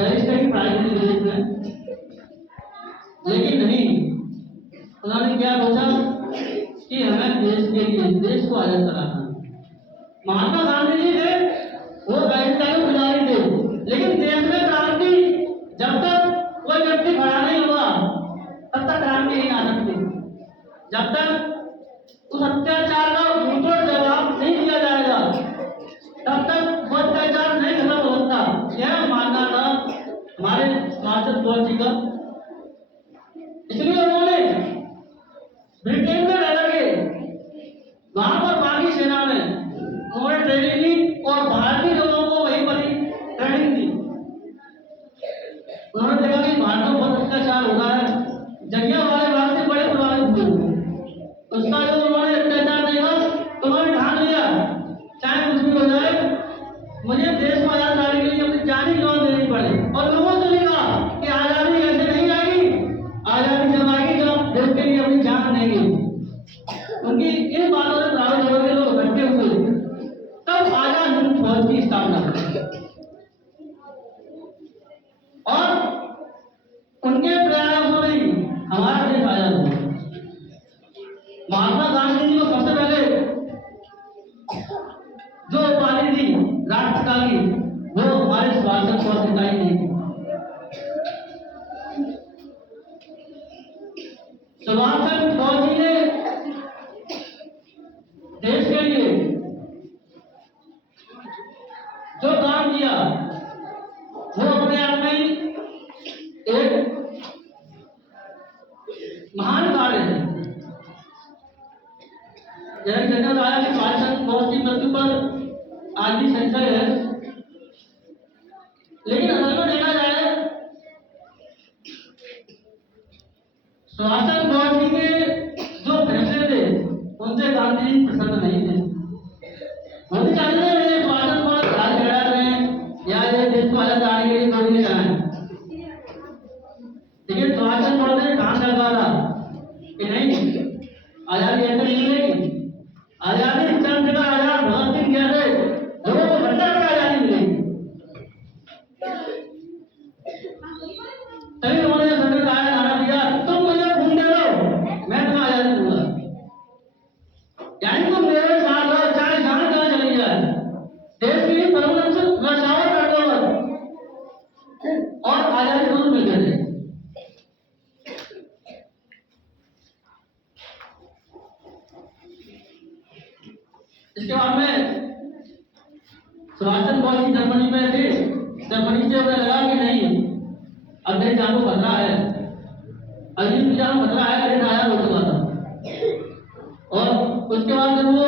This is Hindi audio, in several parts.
बैरिस्टर की पढ़ाई की विदेश में, लेकिन नहीं, उन्होंने क्या सोचा कि हमें देश के लिए, देश को आजाद कराना। महात्मा गांधी जी थे वो बैरिस्टर के पुजारी थे, लेकिन देश में क्रांति जब तक कोई व्यक्ति खड़ा नहीं हुआ तब तक क्रांति नहीं आ सकती। जब तक उस अत्याचार का मुंहतोड़ जवाब नहीं दिया जाएगा तब तक वो अत्याचार नहीं खत्म हो सकता। यह मानना था हमारे मास्टर गौर जी का। इसलिए उन्होंने ब्रिटेन में रह करके वहां पर बाकी सेना में उन्होंने ट्रेनिंग ली और भारतीय लोगों को वहीं पर ही ट्रेनिंग दी। उन्होंने देखा कि भारत में बहुत अत्याचार हो रहा है, जलियांवाला बाग से बड़े प्रभावित हुए। उसका जो उन्होंने अत्याचार देखा तो उन्होंने ठान लिया चाहे कुछ भी हो जाए मुझे देश को आजाद कराने के लिए अपनी जान ही गंवा देनी पड़े। और लोगों से भी कहा कि आजादी ऐसे नहीं आएगी, आजादी जब आएगी जब देश के लिए अपनी जान देंगे। उनकी इन बातों से प्रभावित होकर लोग इकट्ठे हुए, तब आजाद हिंद फौज की स्थापना हुई और उनके प्रयासों में हमारा देश आजाद हुआ। महात्मा गांधी जी को सबसे पहले जो उपाधि दी राष्ट्रपिता की वो हमारे सुभाष चंद्र बोस ने नहीं दी। सुभाष चंद्र बोस जी ने देश के लिए जो काम किया वो अपने आप में एक महान कार्य है। जैसे कहने बताया कि सुभाष चंद्र बोस की मृत्यु पर आज भी संशय है, लेकिन असल में देखा जाए सुभाष चंद्र बोस जी के जो फैसले थे उनसे गांधी जी प्रसन्न नहीं थे। वो भी चाहते थे सुभाष चंद्र बोस राज लड़ा रहे हैं या ये देश को आजाद कराने के लिए गोली चलाएं, लेकिन सुभाष चंद्र बोस ने ठान लगा कि नहीं, आजादी ऐसे नहीं मिलेगी। आजादी चंद्र का आजाद भगत सिंह जैसे लोगों को घंटा पर आजादी मिलेगी। तभी उन्होंने संविधान का नारा दिया, तुम मुझे खून दे दो मैं तुम्हें आजादी दूंगा। यानी तुम मेरे साथ रहो चाहे जान कहां चली जाए, देश की सर्वोच्च रक्षावर कर दो और आजादी जरूर मिल जाए। इसके बाद में सुभाष चंद्र बोस जी जर्मनी में थे। जर्मनी से उन्हें लगा कि नहीं, अब मेरी जान को खतरा है, अजीब की जान खतरा है, मेरे आजाद हो चुका था। और उसके बाद जब वो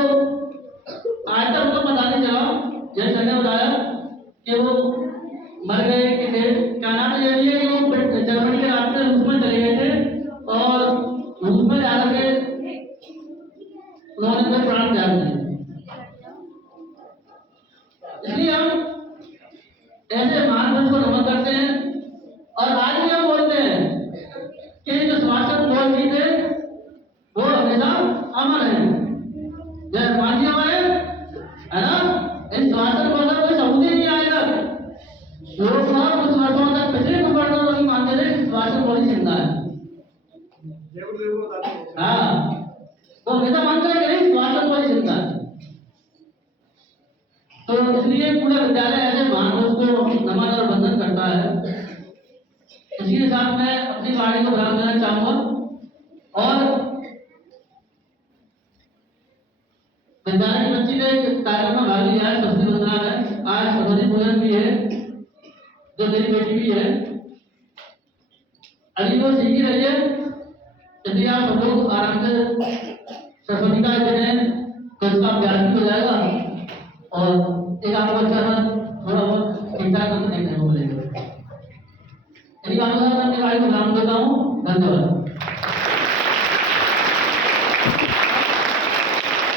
आज तक उनको पता नहीं चला, जैसे ने बताया कि वो मर गए कि क्या नाम है, ये कि वो जर्मनी के रास्ते रूस में चले गए थे और रूस में जाकर के उन्होंने अपने प्राण त्याग दिए। इसलिए हम ऐसे महान पुरुष को नमन करते हैं और आज भी हम बोलते हैं कि जो सुभाष चंद्र बोस जी थे वो हमेशा अमर है। जय हनुमान जी हमारे है ना, इन सुभाष चंद्र बोस का कोई सबूत ही नहीं आएगा। लोग कुछ वर्षों तक, पिछले कुछ वर्षों तक मानते थे कि सुभाष चंद्र बोस जी जिंदा है। हाँ, वो हमेशा मानते हैं कि नहीं, सुभाष चंद्र बोस जी जिंदा है। तो इसलिए पूरा विद्यालय ऐसे महान पुरुष को नमन और वंदन करता है। इसी के साथ मैं अपनी वाणी को विराम देना चाहूंगा और विद्यालय की बच्ची ने कार्यक्रम में भाग लिया है, सरस्वती वंदना है, आज सरस्वती पूजन भी है, जो मेरी बेटी भी है, अभी वो सीखी रही है। यदि आप सब लोग आराम से सरस्वती का दिन है तो उसका अभ्यास भी हो जाएगा और एक आपको अच्छा थोड़ा बहुत ठीक ठाक देखने को मिलेगा। यदि आप अपने भाई को नाम देता हूँ, धन्यवाद।